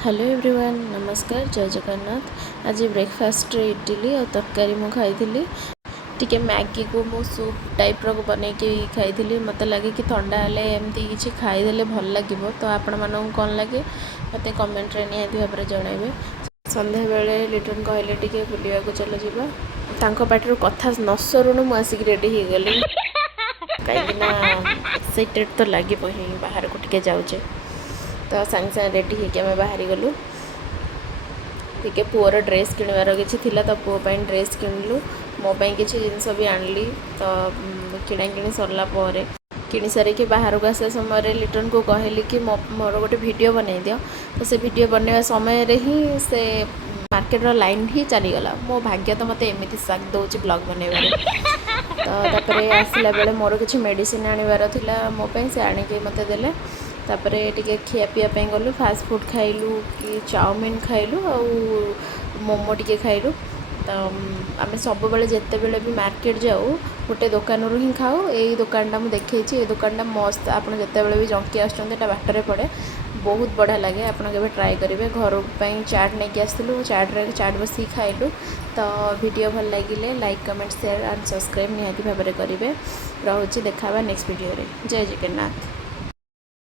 Hello everyone नमस्कार जय जगन्नाथ। आज ब्रेकफास्ट इडली और तरकारी मु खाई टिके मैगी को मु सूप टाइप रो बने खाई मत लगे कि थंडा हेले एमती किसी खाईदे भल लगे। तो आपण मानक कौन लगे मत कमेंट रे निहाती भाव जनइबे। संध्या बेले लिटन कहले टिके बुलिया को चलो जीवा पाटर कथा न सरुणु मु आसिक रेडी हो गली कहीं एक्साइटेड तो लगे बाहर को टिके जाऊे। तो सांगे सांगे रेडी होकर आम बाहरी गलु टे पुअर ड्रेस किणवार किसी तो पुओं ड्रेस किणलु मोपाई किसी जिनस भी आणली। तो किणा कि सरला कि सारिकी बाहर को आसा समय लिटन को कहली कि मोर गोटे वीडियो बनई दियो। तो से वीडियो बनवा समय ही से मार्केट लाइन ही चलीगला। मो भाग्य तो मत एमती साथ दौर ब्लॉग बनइबार। तो आसला बेले मोर किसी मेडिसिन आनिबार थिला मोपाई से आणिक मत देले। तापर टिके खिया पिया गलु फास्ट फूड खाइलु कि चाउमिन खाइलु आ मोमो टिके खाइलु। तो आम सब बेले जिते बेले भी मार्केट जाऊ गोटे दुकान ही खाऊ। यही दुकानटा मुझे देखी ये दुकानटा मस्त। आप जिते भी जंकी आसटा बाटर पड़े बहुत बढ़िया लगे। आपड़ के ट्राए करेंगे। घर चाट नहीं आसलु चाट बस खाइलु। तो वीडियो भल लगे like comment share and subscribe निहाती भाव में करेंगे। रोचे देखा नेक्स्ट वीडियो रे। जय जगन्नाथ।